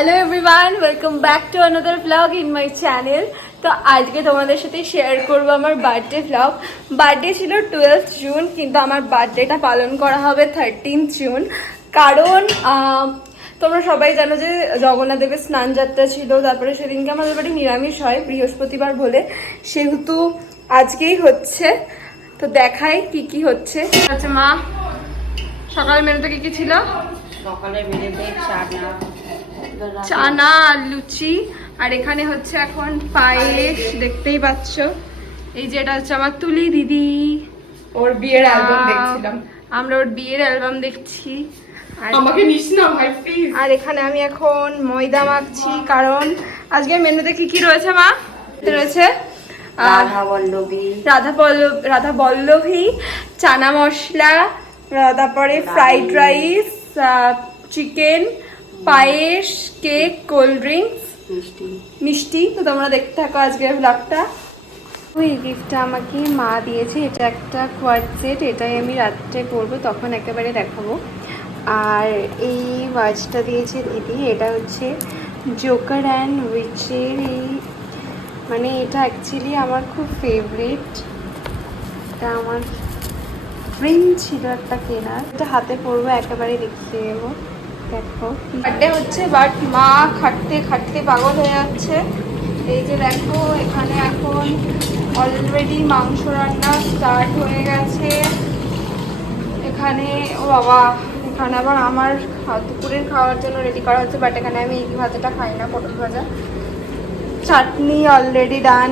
Hello everyone, welcome back to another blog in my channel. তো আজকে তোমাদের সাথে শেয়ার করব আমার বার্থডে ব্লগ। বার্থডে ছিল 12 জুন, কিন্তু আমার বার্থডেটা পালন করা হবে 13 জুন। কারণ তোমরা সবাই জানো যে জগন্নাথ দেবের স্নান যাত্রা ছিল, তারপরে সেদিনকে আমাদের বাড়ি নিরামিষ হয় বৃহস্পতিবার বলে, সেহেতু আজকেই হচ্ছে। তো দেখাই কি কি হচ্ছে। আচ্ছা মা, সকালের মেনুতে কি কি ছিল? সকালে মেনুতে চানা আর লুচি, আর এখানে হচ্ছে এখন পায়েস, দেখতেই পাচ্ছ। এই যে এটা হচ্ছে আমার তুলি দিদি, ওর বিয়ের অ্যালবাম দেখছিলাম। আমরা ওর বিয়ের অ্যালবাম দেখছি। আমাকে নিস না ভাই প্লিজ। আর এখানে আমি এখন ময়দা মাখছি, কারণ আজকের মেনুতে কি কি রয়েছে মা? রয়েছে রাধা বল্লভী, চানা মশলা, তারপরে ফ্রাইড রাইস, চিকেন, পায়েস, কেক, কোল্ড ড্রিঙ্কস, মিষ্টি। তো তোমরা দেখতে থাকো আজকের ব্লগটা। ওই গিফটটা আমাকে মা দিয়েছে, এটা একটা কোয়াড সেট, এটাই আমি রাত্রে পরবো, তখন একেবারে দেখাবো। আর এই ওয়াচটা দিয়েছে দিদি, এটা হচ্ছে জোকার অ্যান্ড উইচের এই, মানে এটা অ্যাকচুয়ালি আমার খুব ফেভারিট। এটা আমার ড্রিম ছিল একটা কেনার, এটা হাতে পরবো, একেবারে দেখিয়ে দেবো। দেখো বার্থডে হচ্ছে, বাট মা খাটতে খাটতে পাগল হয়ে যাচ্ছে। এই যে দেখো, এখানে এখন অলরেডি মাংস রান্না স্টার্ট হয়ে গেছে। এখানে ও বাবা, এখানে আবার আমার দুপুরের খাওয়ার জন্য রেডি করা হচ্ছে, বাট এখানে আমি এই ভাজাটা খাই না, পটল ভাজা। চাটনি অলরেডি ডান,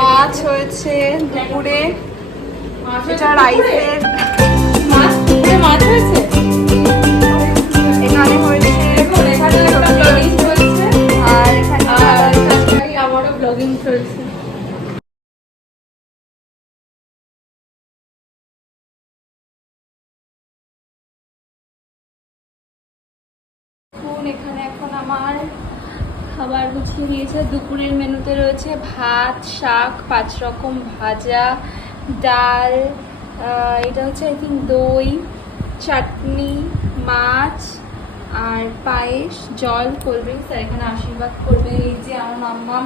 মাছ হয়েছে দুপুরে, এটা রাইসের মাছ হয়েছে। এখানে হয়েছে, আর এখানে আমারও ব্লগিং চলছে। এখানে এখন আমার খাবার গুছিয়ে নিয়েছে। দুপুরের মেনুতে রয়েছে ভাত, শাক, 5 রকম ভাজা, ডাল, এটা হচ্ছে আই থিঙ্ক দই, চাটনি, মাছ আর পায়েস, জল, কোল্ড ড্রিঙ্কস। আর এখানে আশীর্বাদ করবে এই যে আমার মাম্মাম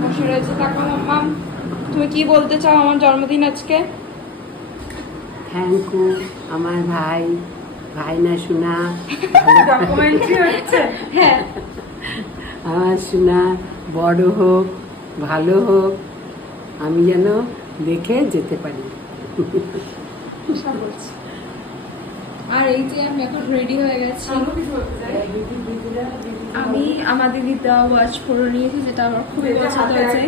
বসে রয়েছে। কাকা মাম্মাম, তুমি কি বলতে চাও আমার জন্মদিন আজকে? থ্যাংক ইউ আমার ভাই না শোনা, ডকুমেন্টারি হচ্ছে। হ্যাঁ, আমার শোনা বড় হোক, ভালো হোক, আমি যেন দেখে যেতে পারি। আর এই যে আমি এখন রেডি হয়ে গেছি। আমি আমার দিদির দেওয়া ওয়াচ পরে নিয়েছি, যেটা আমার খুবই পছন্দ হয়েছে,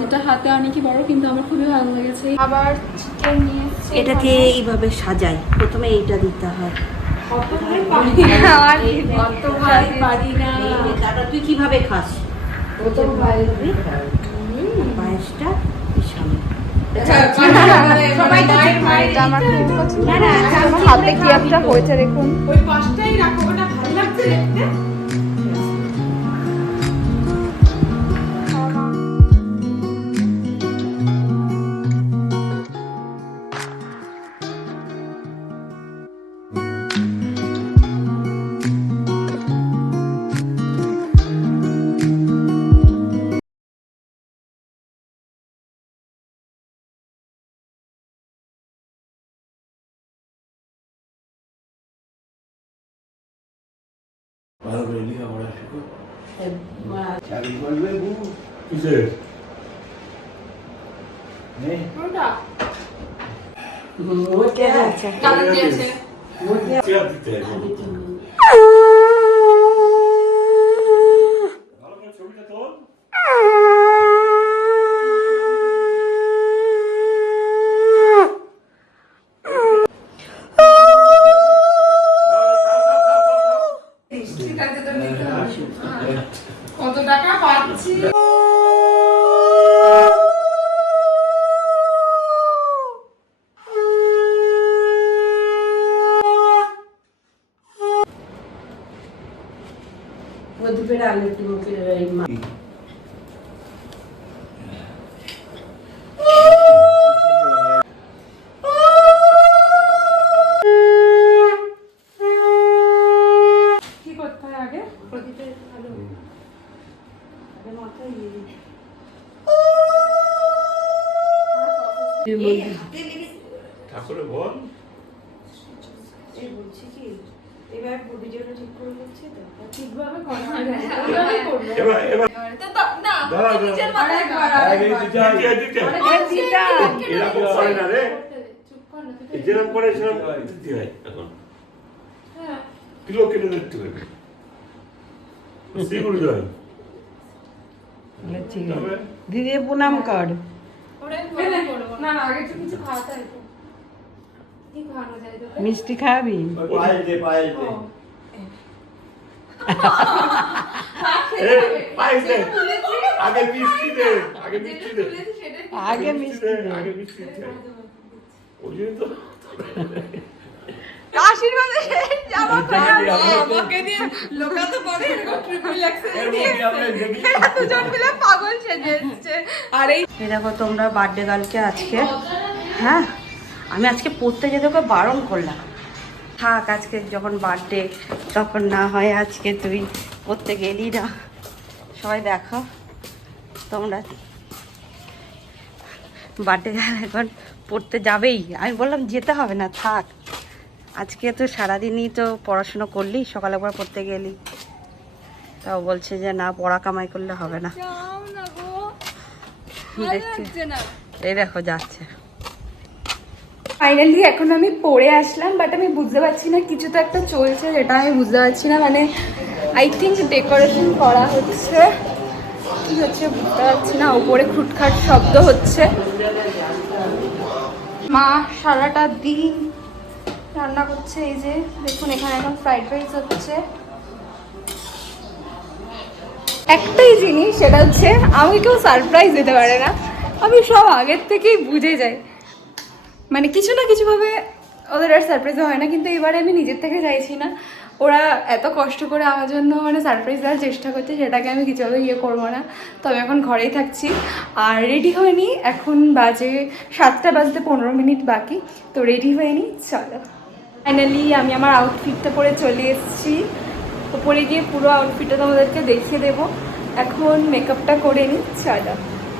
যেটা হাতে অনেকই বড়, কিন্তু আমার খুবই ভালো লেগেছে। আবার চিকেন নিয়েছি। এটাকে এইভাবে সাজাই, প্রথমে এইটা দিতে হয়। দাদা তুই কিভাবে খাস? পায়েসটা হাতে কি একটা হয়েছে দেখুন। ওই পাশটাই রাখো, ওটা ভালো লাগছে দেখতে। ভালো করে লেখাপড়া শিখো, চাকরি করবে বউ। কিসের ছবিটা তোল। কত টাকা পাচ্ছি? প্রদীপের আলো মুখে ঠাকুরের বল এবার ভিডিওটা ঠিক করে দিচ্ছি তো ঠিকভাবে করা হয় না। এইভাবেই করবো। এবার এবার না দাঁড়া, নিজের দাঁড়া। মাথায় আরেকবার, করা। এরকম করে না রে যেরকম করে সেরকম দিতে হয় এখন কিলো কেটে দেখতে হবে সিগুড়ি জয় দিদি প্রণাম কর। না না আগে তো কিছু খাওয়াতে হতো। কি খাওয়ানো যায় তোকে? মিষ্টি খাবি? পায়েস দে পায়েস দে পায়েস দে আগে মিষ্টি দে আগে মিষ্টি দে আগে মিষ্টি দে। আগে মিষ্টি দে ওই জন্য তো আশীর্বাদে জামা আমাকে দিয়ে লোকাতে পরে এরকম ট্রিপল এক্সেল দিয়ে এরা দুজন মিলে পাগল সেজে এসছে। আর এই দেখো তোমরা বার্থডে গার্লকে আজকে, হ্যাঁ আমি আজকে পড়তে যেতে ওকে বারণ করলাম, থাক আজকে যখন বার্থডে তখন না হয় আজকে তুই পড়তে গেলি না। সবাই দেখো তোমরা বার্থডে গার্ল এখন পড়তে যাবেই, আমি বললাম যেতে হবে না থাক, আজকে তো সারাদিনই তো পড়াশুনো করলি, সকালে একবার পড়তে গেলি, তাও বলছে যে না পড়া কামাই করলে হবে না। যাও না গো, দেখছি লাগছে না। এই দেখো যাচ্ছে। ফাইনালি এখন আমি পড়ে আসলাম, বাট আমি বুঝতে পারছি না কিছু তো একটা চলছে যেটা আমি বুঝতে পারছি না, মানে আই থিঙ্ক ডেকোরেশন করা হচ্ছে, কি হচ্ছে বুঝতে পারছি না, উপরে খুটখাট শব্দ হচ্ছে। মা সারাটা দিন রান্না করছে, এই যে দেখুন এখানে এখন ফ্রাইড রাইস হচ্ছে। একটাই জিনিস সেটা হচ্ছে আমি কেউ সারপ্রাইজ দিতে পারে না, আমি সব আগের থেকেই বুঝে যাই, মানে কিছু না কিছুভাবে ওদের আর সারপ্রাইজ হয় না, কিন্তু এবারে আমি নিজের থেকে চাইছি না, ওরা এত কষ্ট করে আমার জন্য মানে সারপ্রাইজ দেওয়ার চেষ্টা করছে, সেটাকে আমি কিছুভাবে ইয়ে করবো না। তো আমি এখন ঘরেই থাকছি আর রেডি হয়নি, এখন বাজে 7টা বাজতে 15 মিনিট বাকি, তো রেডি হয়নি, চলো। ফাইনালি আমি আমার আউটফিটটা পরে চলে এসেছি, উপরে গিয়ে পুরো আউটফিটটা তোমাদেরকে দেখিয়ে দেবো, এখন মেকআপটা করে নিই, চলো।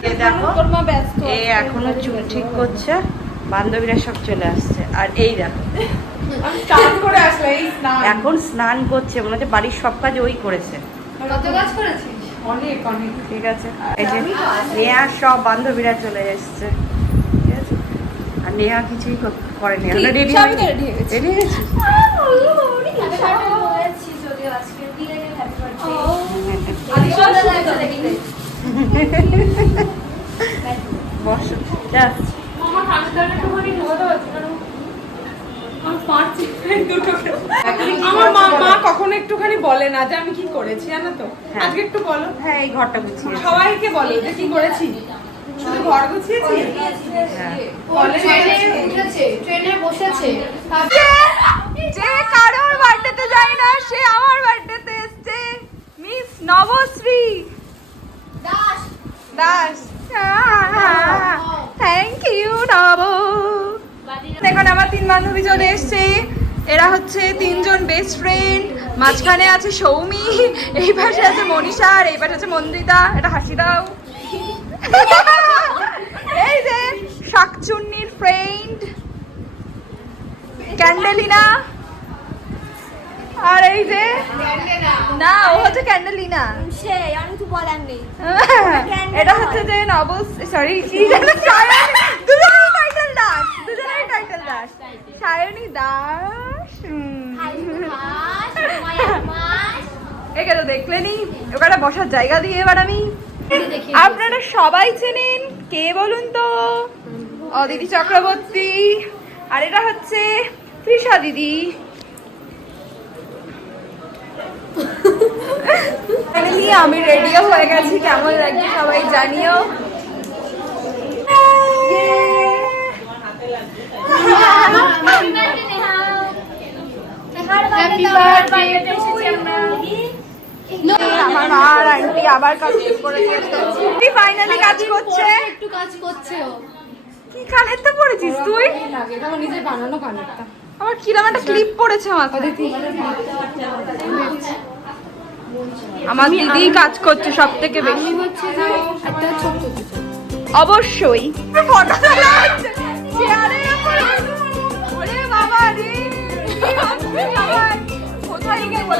এ দেখো তোর মা ব্যস্ত এ এখনো চুল ঠিক করছে, বান্ধবীরা সব চলে আসছে, আর এই দেখো আমি স্নান করে আসলাম, এই স্নান। এখন স্নান করছে, মনে হচ্ছে বাড়ির সব কাজ ওই করেছে। কত কাজ করেছিস? অনেক অনেক। ঠিক আছে, এই যে নেহা সব বান্ধবীরা চলে এসছে, ঠিক আছে, আর নেহা কিছুই করেনি, আমরা রেডি সবই তো ready হয়ে গেছি। রেডি হয়ে গেছি। বস যা। আমার মা কখনো একটুখানি বলে না যে আমি কি করেছি, জানো তো? হ্যাঁ। আজকে একটু বলো। হ্যাঁ এই ঘরটা গুছিয়ে সবাইকে বলো যে কি করেছি, শুধু ঘর গুছিয়েছি। বলে ট্রেনে বসেছে যে কারোর বার্থডেতে যায় না সে আমার বার্থডেতে এসেছে, miss Nabashree Das Das. Thank you Naba. এখন আমার 3 বান্ধবী চলে এসছে, এরা হচ্ছে 3 জন বেস্ট ফ্রেন্ড, মাঝখানে আছে সৌমি, এই পাশে আছে মনীষা, আর এই পাশে আছে মন্দিতা, এটা হাসি দাও। এই যে শাকচুন্নির ফ্রেন্ড ক্যান্ডেলিনা, আর এই যে না ও হচ্ছে ক্যান্ডেলিনা, সে অনেক কিছু বলার নেই এটা হচ্ছে যে নবস, সরি কি জানো, সায়নী, দুজনেই টাইটেল দাস, দুজনেই টাইটেল দাস, সায়নী দাস। একে তো দেখলেনি, ওখানে বসার জায়গা দিয়ে এবার আমি, আপনারা সবাই চেনেন, কে বলুন তো? অদিতি চক্রবর্তী, আর এটা হচ্ছে তৃষা দিদি। ফাইনালি আমি রেডিও হয়ে গেছি, কেমন লাগছে সবাই জানিও। আমার মা আর আন্টি আবার কাজ শুরু করে দিয়েছে, ফাইনালি কাজ করছে। একটু কাজ করছে ও কি কানেরটা পড়েছিস তুই? লাগে এটা আমার নিজের বানানো কানেরটা। আমার কিরম একটা ক্লিপ পড়েছে মাথায়। আমার দিদি কাজ করছে সব থেকে বেশি। হচ্ছে যে একটা ছোট ছোট অবশ্যই ফটো তোলা হচ্ছে চেয়ারের উপরে। ওরে বাবা রে, কোথায় গেল?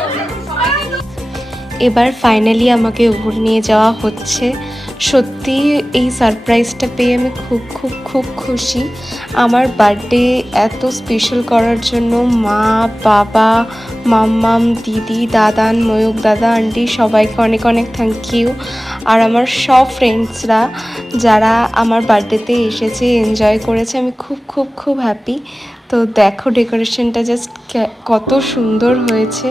এবার ফাইনালি আমাকে উপরে নিয়ে যাওয়া হচ্ছে। সত্যি এই সারপ্রাইজটা পেয়ে আমি খুব খুব খুব খুশি। আমার বার্থডে এত স্পেশাল করার জন্য মা, বাবা, মাম্মাম, দিদি, দাদান, ময়ূক দাদা, আন্টি সবাইকে অনেক অনেক থ্যাংক ইউ। আর আমার সব ফ্রেন্ডসরা যারা আমার বার্থডেতে এসেছে, এনজয় করেছে, আমি খুব খুব খুব হ্যাপি। তো দেখো ডেকোরেশনটা জাস্ট কত সুন্দর হয়েছে।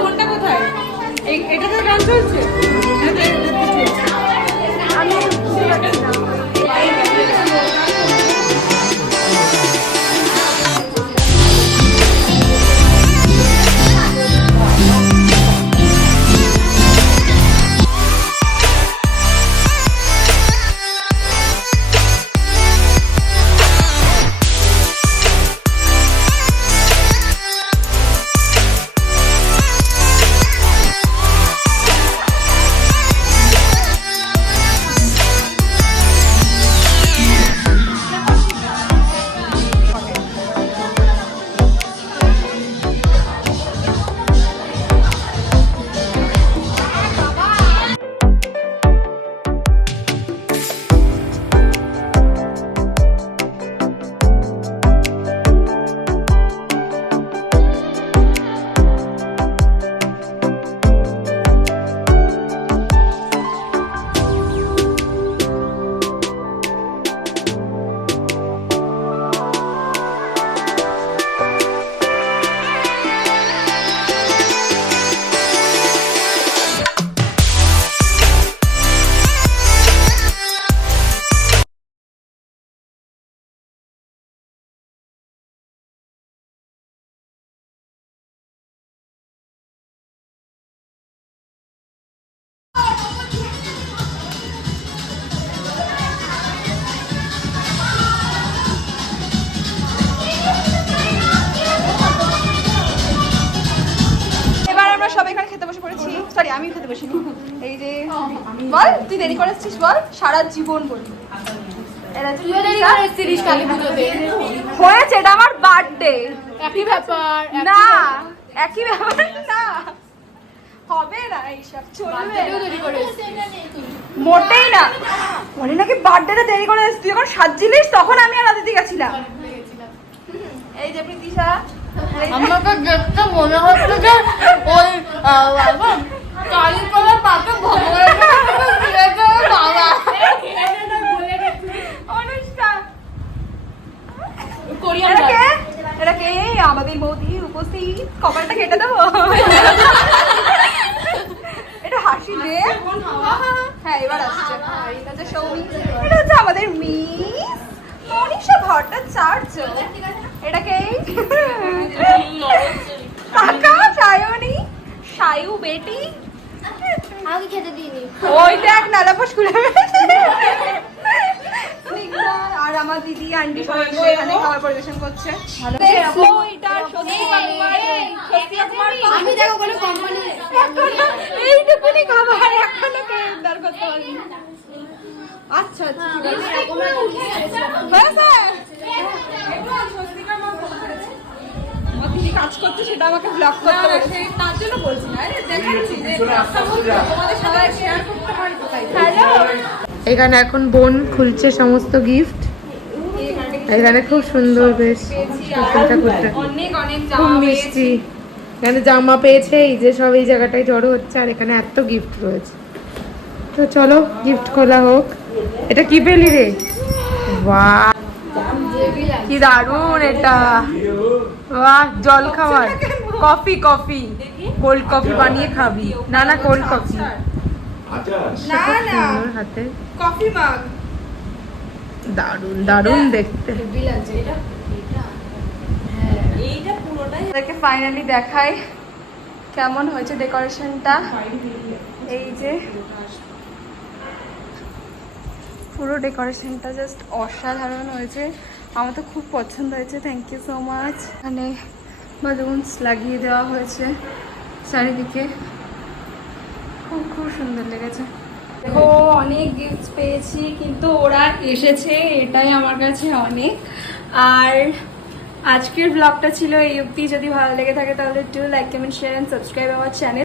ফোনটা কোথায়? এটাতে গান চলছে? আমি বুঝতে পারছি না। সরি আমি খেতে বসিনি। এই যে বল, তুই দেরি করে এসেছিস বল, সারা জীবন বলবি। হয়েছে, এটা আমার বার্থডে। একই ব্যাপার না, একই ব্যাপার না, হবে না এইসব, চলবে মোটেই না। বলে নাকি বার্থডেটা দেরি করে এসেছিস, তুই যখন সাজছিলিস তখন আমি আর আদিতি গেছিলাম। এই যে প্রীতিশা, আমাকে দেখতে মনে হচ্ছে যে ওই কালীতলা পাতা ভগবানের বাবা অনুষ্ঠান কোরিয়ান এটা কে? আমাদের বৌদি উপস্থিত, কপালটা কেটে দেবো। এটা হাসি রে। হ্যাঁ এবার আসছে। এটা হচ্ছে সৌমি, এটা হচ্ছে আমাদের মিস মনীষা ভট্টাচার্য। এটা কে? কাকা সায়নী, সায়ু বেটি। আমাকে খেতে দিইনি। ওই দেখ নালাপাস খুলে আর আমার দিদি আন্টি সবাই মিলে এখানে খাবার পরিবেশন করছে। আমি দেখো কোনো কোম্পানি এইটুকুনি খাবার এখনো কেউ উদ্ধার করতে পারিনি। আচ্ছা আচ্ছা দিদি কাজ করছে, সেটা আমাকে ব্লগ করতে বলেছে, তার জন্য বলছি না, দেখাচ্ছি যে তোমাদের সবাই শেয়ার করতে পারি। হ্যালো, এখানে এখন বোন খুলছে সমস্ত গিফট। এখানে খুব সুন্দর, বেশ অনেক অনেক খুব মিষ্টি। এখানে জামা পেয়েছে, এই যে সব এই জায়গাটায় জড়ো হচ্ছে, আর এখানে এত গিফট রয়েছে। তো চলো গিফট খোলা হোক। এটা কি পেলি রে? বাহ কি দারুণ এটা! বাহ, জল খাবার, কফি, কফি কোল্ড কফি বানিয়ে খাবি। না না, কোল্ড কফি। না না হাতে কফি মাগ, দারুণ দারুণ দেখতে। ফাইনালি দেখাই কেমন হয়েছে ডেকোরেশনটা। এই যে পুরো ডেকোরেশনটা জাস্ট অসাধারণ হয়েছে, আমার তো খুব পছন্দ হয়েছে। Thank you so much. এখানে বালুনস লাগিয়ে দেওয়া হয়েছে চারিদিকে, খুব খুব সুন্দর লেগেছে। দেখো অনেক গিফট পেয়েছি, কিন্তু ওরা এসেছে এটাই আমার কাছে অনেক। আর আজকের ব্লগটা ছিল এই অবধি। যদি ভালো লেগে থাকে তাহলে do like, comment, share and subscribe our channel.